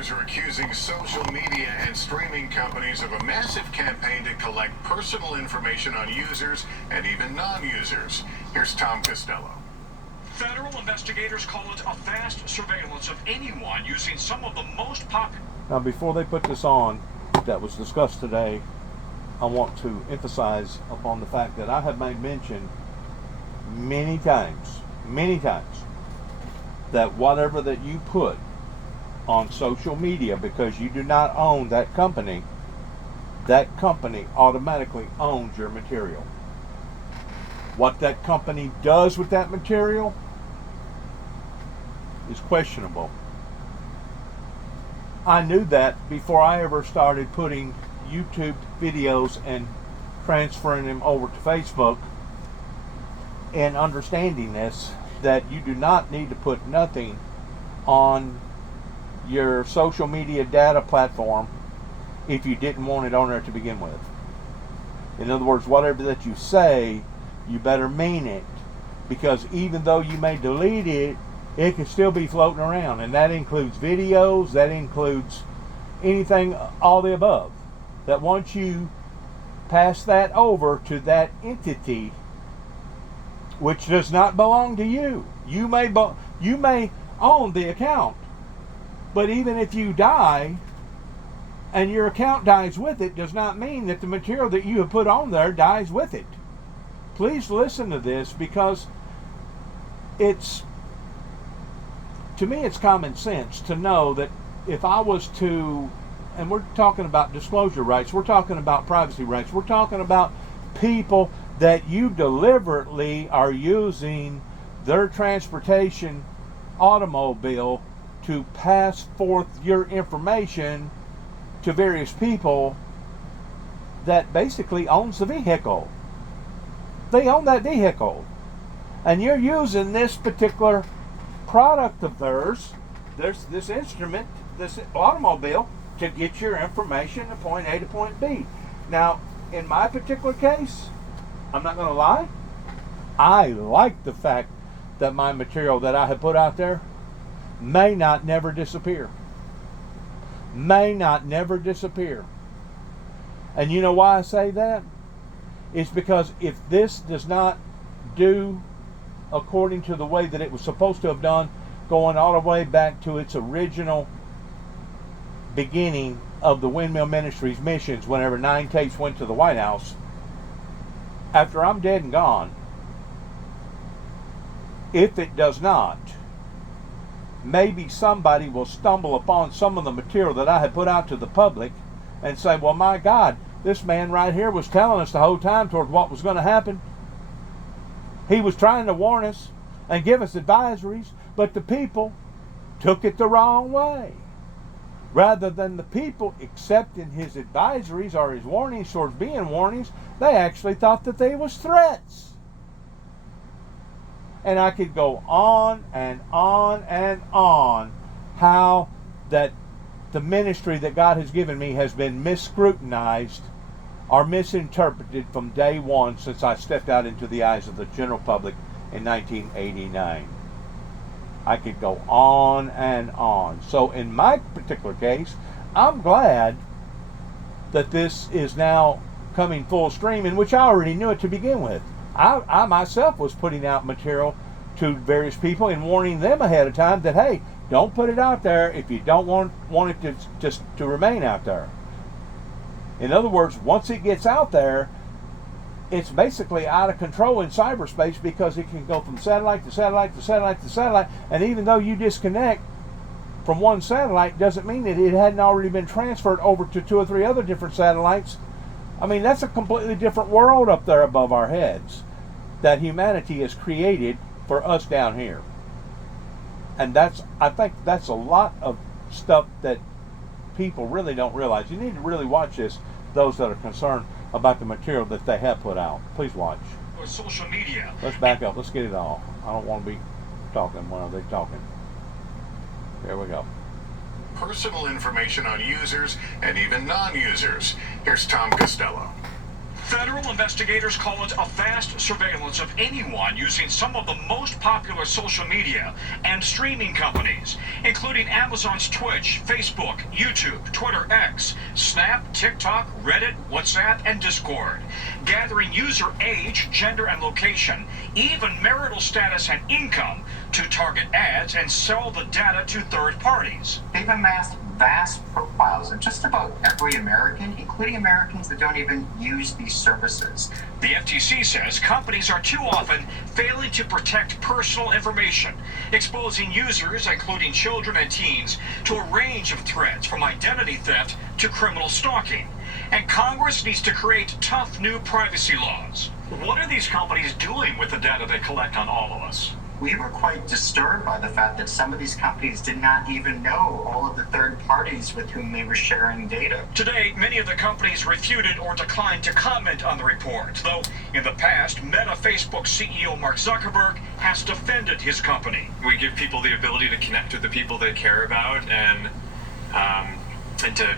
Hackers are accusing social media and streaming companies of a massive campaign to collect personal information on users and even non-users. Here's Tom Costello. Federal investigators call it a vast surveillance of anyone using some of the most popular... Now, before they put this on, that was discussed today, I want to emphasize upon the fact that I have made mention many times, that whatever that you put on social media, because you do not own that company automatically owns your material. What that company does with that material is questionable. I knew that before I ever started putting YouTube videos and transferring them over to Facebook, and understanding this, that you do not need to put nothing on your social media data platform if you didn't want it on there to begin with. In other words, whatever that you say, you better mean it, because even though you may delete it, it can still be floating around, and that includes videos, that includes anything, all the above. That once you pass that over to that entity, which does not belong to you, you may own the account, but even if you die and your account dies with it, does not mean that the material that you have put on there dies with it. Please listen to this, because to me it's common sense to know that if I was to, and we're talking about disclosure rights, we're talking about privacy rights, we're talking about people that you deliberately are using their transportation automobile to pass forth your information to various people that basically owns the vehicle. They own that vehicle, and you're using this particular product of theirs, this instrument, this automobile, to get your information to point A to point B. Now, in my particular case, I'm not going to lie, I like the fact that my material that I have put out there may not never disappear. May not never disappear. And you know why I say that? It's because if this does not do according to the way that it was supposed to have done, going all the way back to its original beginning of the Windmill Ministries missions, whenever 9 tapes went to the White House, after I'm dead and gone, if it does not, maybe somebody will stumble upon some of the material that I had put out to the public and say, well, my God, this man right here was telling us the whole time toward what was going to happen. He was trying to warn us and give us advisories, but the people took it the wrong way. Rather than the people accepting his advisories or his warnings towards being warnings, they actually thought that they was threats. And I could go on and on and on how that the ministry that God has given me has been misscrutinized or misinterpreted from day one since I stepped out into the eyes of the general public in 1989. I could go on and on. So in my particular case, I'm glad that this is now coming full stream, in which I already knew it to begin with. I myself was putting out material to various people and warning them ahead of time that, hey, don't put it out there if you don't want it to just to remain out there. In other words, once it gets out there, it's basically out of control in cyberspace, because it can go from satellite to satellite to satellite to satellite, and even though you disconnect from one satellite, doesn't mean that it hadn't already been transferred over to 2 or 3 other different satellites. I mean, that's a completely different world up there above our heads that humanity has created for us down here. And I think that's a lot of stuff that people really don't realize. You need to really watch this, those that are concerned about the material that they have put out. Please watch. or social media. Let's back up. Let's get it all. I don't want to be talking while they're talking. There we go. Personal information on users and even non-users. Here's Tom Costello. Federal investigators call it a vast surveillance of anyone using some of the most popular social media and streaming companies, including Amazon's Twitch, Facebook, YouTube, Twitter X, Snap, TikTok, Reddit, WhatsApp, and Discord, gathering user age, gender, and location, even marital status and income, to target ads and sell the data to third parties. They've amassed vast profiles of just about every American, including Americans that don't even use these services. The FTC says companies are too often failing to protect personal information, exposing users, including children and teens, to a range of threats from identity theft to criminal stalking. And Congress needs to create tough new privacy laws. What are these companies doing with the data they collect on all of us? We were quite disturbed by the fact that some of these companies did not even know all of the third parties with whom they were sharing data. Today, many of the companies refuted or declined to comment on the report, though in the past, Meta Facebook CEO Mark Zuckerberg has defended his company. We give people the ability to connect with the people they care about and to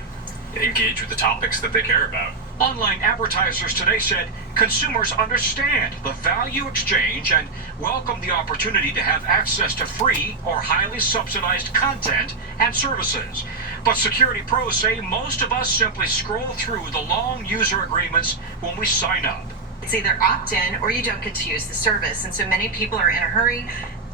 engage with the topics that they care about. Online advertisers today said consumers understand the value exchange and welcome the opportunity to have access to free or highly subsidized content and services. But security pros say most of us simply scroll through the long user agreements when we sign up. It's either opt-in or you don't get to use the service, and so many people are in a hurry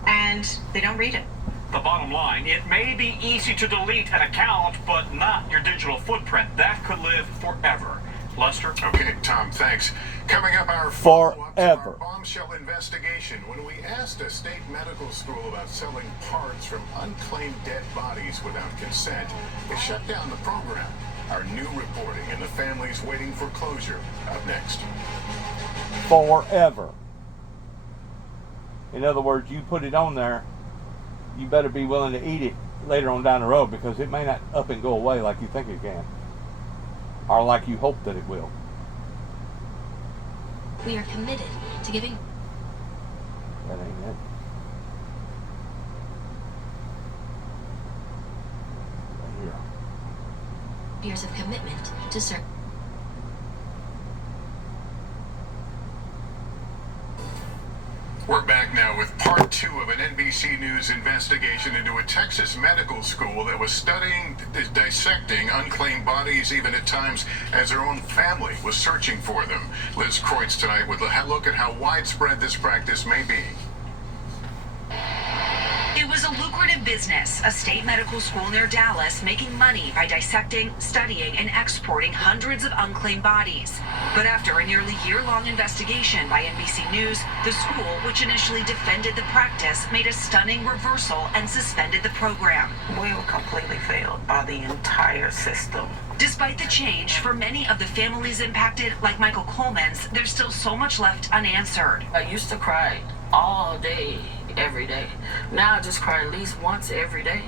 and they don't read it. The bottom line, it may be easy to delete an account, but not your digital footprint. That could live forever. Lester? Okay, Tom, thanks. Coming up, our follow-up to Forever. our bombshell investigation when we asked a state medical school about selling parts from unclaimed dead bodies without consent. They shut down the program. Our new reporting and the families waiting for closure. Up next. Forever. In other words, you put it on there, you better be willing to eat it later on down the road, because it may not up and go away like you think it can, or like you hope that it will. We are committed to giving. That ain't it. Right here. Years of commitment to serve. We're back now with part 2 of an NBC News investigation into a Texas medical school that was dissecting unclaimed bodies, even at times as their own family was searching for them. Liz Kreutz tonight with a look at how widespread this practice may be. It was a lucrative business, a state medical school near Dallas making money by dissecting, studying, and exporting hundreds of unclaimed bodies. But after a nearly year-long investigation by NBC News, the school, which initially defended the practice, made a stunning reversal and suspended the program. We were completely failed by the entire system. Despite the change, for many of the families impacted, like Michael Coleman's, there's still so much left unanswered. I used to cry all day, every day. Now I just cry at least once every day.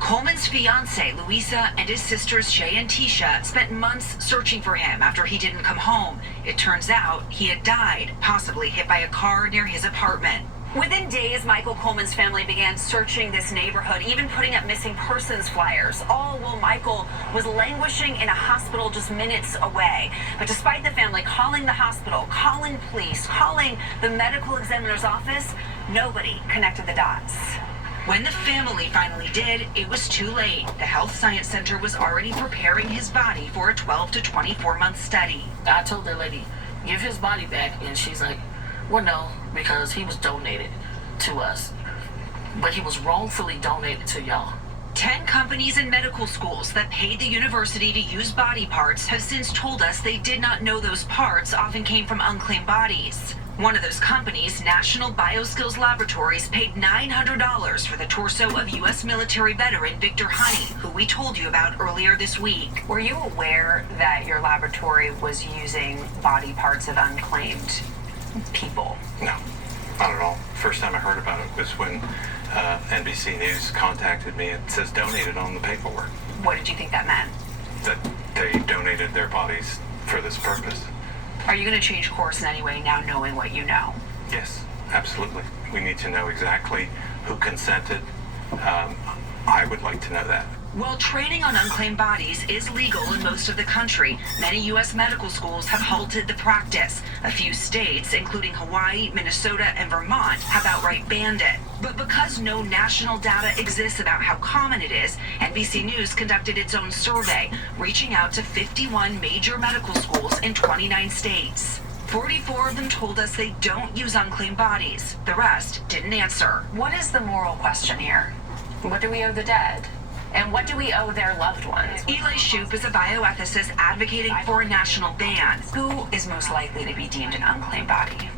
Coleman's fiance, Louisa, and his sisters Shay and Tisha spent months searching for him after he didn't come home. It turns out he had died, possibly hit by a car near his apartment. Within days, Michael Coleman's family began searching this neighborhood, even putting up missing persons flyers, all while Michael was languishing in a hospital just minutes away. But despite the family calling the hospital, calling police, calling the medical examiner's office, nobody connected the dots. When the family finally did, it was too late. The Health Science Center was already preparing his body for a 12 to 24-month study. I told the lady, give his body back, and she's like, well, no, because he was donated to us. But he was wrongfully donated to y'all. 10 companies and medical schools that paid the university to use body parts have since told us they did not know those parts often came from unclaimed bodies. One of those companies, National Bioskills Laboratories, paid $900 for the torso of U.S. military veteran Victor Honey, who we told you about earlier this week. Were you aware that your laboratory was using body parts of unclaimed people? No, not at all. First time I heard about it was when NBC News contacted me. It says donated on the paperwork. What did you think that meant? That they donated their bodies for this purpose. Are you going to change course in any way now, knowing what you know? Yes, absolutely. We need to know exactly who consented. I would like to know that. While training on unclaimed bodies is legal in most of the country, many U.S. medical schools have halted the practice. A few states, including Hawaii, Minnesota, and Vermont, have outright banned it. But because no national data exists about how common it is, NBC News conducted its own survey, reaching out to 51 major medical schools in 29 states. 44 of them told us they don't use unclaimed bodies. The rest didn't answer. What is the moral question here? What do we owe the dead? And what do we owe their loved ones? Eli Shoup is a bioethicist advocating for a national ban. Who is most likely to be deemed an unclaimed body?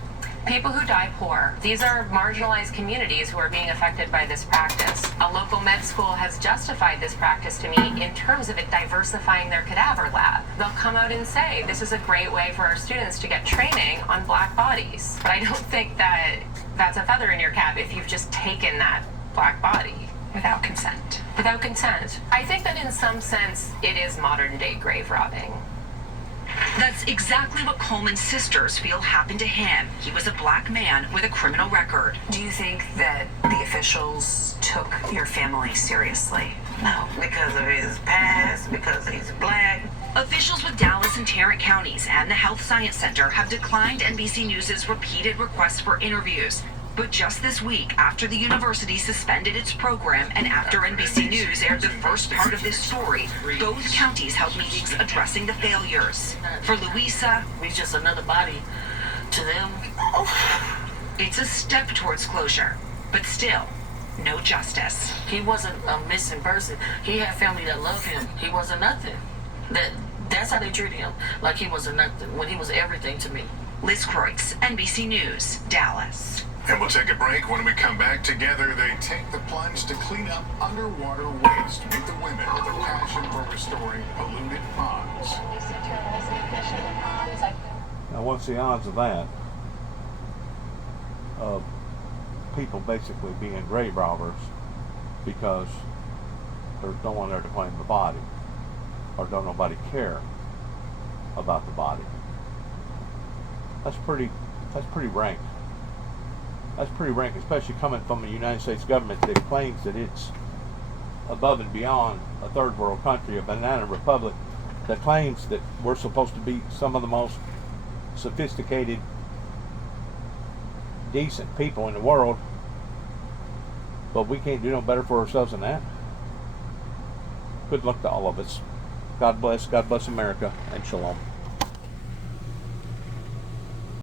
People who die poor. These are marginalized communities who are being affected by this practice. A local med school has justified this practice to me in terms of it diversifying their cadaver lab. They'll come out and say, this is a great way for our students to get training on black bodies. But I don't think that that's a feather in your cap if you've just taken that black body. Without consent. Without consent. I think that in some sense, it is modern day grave robbing. That's exactly what Coleman's sisters feel happened to him. He was a black man with a criminal record. Do you think that the officials took your family seriously? No, because of his past, because he's black. Officials with Dallas and Tarrant counties and the Health Science Center have declined NBC News' repeated requests for interviews. But just this week, after the university suspended its program and after NBC News aired the first part of this story, both counties held meetings addressing the failures. For Louisa, He's just another body to them. it's a step towards closure, but still, no justice. He wasn't a missing person. He had family that loved him. He wasn't nothing. That's how they treated him. Like he wasn't nothing, when he was everything to me. Liz Kreutz, NBC News, Dallas. And we'll take a break. When we come back together, they take the plunge to clean up underwater waste. Meet the women with a passion for restoring polluted ponds. Now, what's the odds of that? Of people basically being grave robbers because there's no one there to claim the body, or don't nobody care about the body. That's pretty rank. That's pretty rank, especially coming from a United States government that claims that it's above and beyond a third world country, a banana republic, that claims that we're supposed to be some of the most sophisticated, decent people in the world, but we can't do no better for ourselves than that. Good luck to all of us. God bless America, and shalom.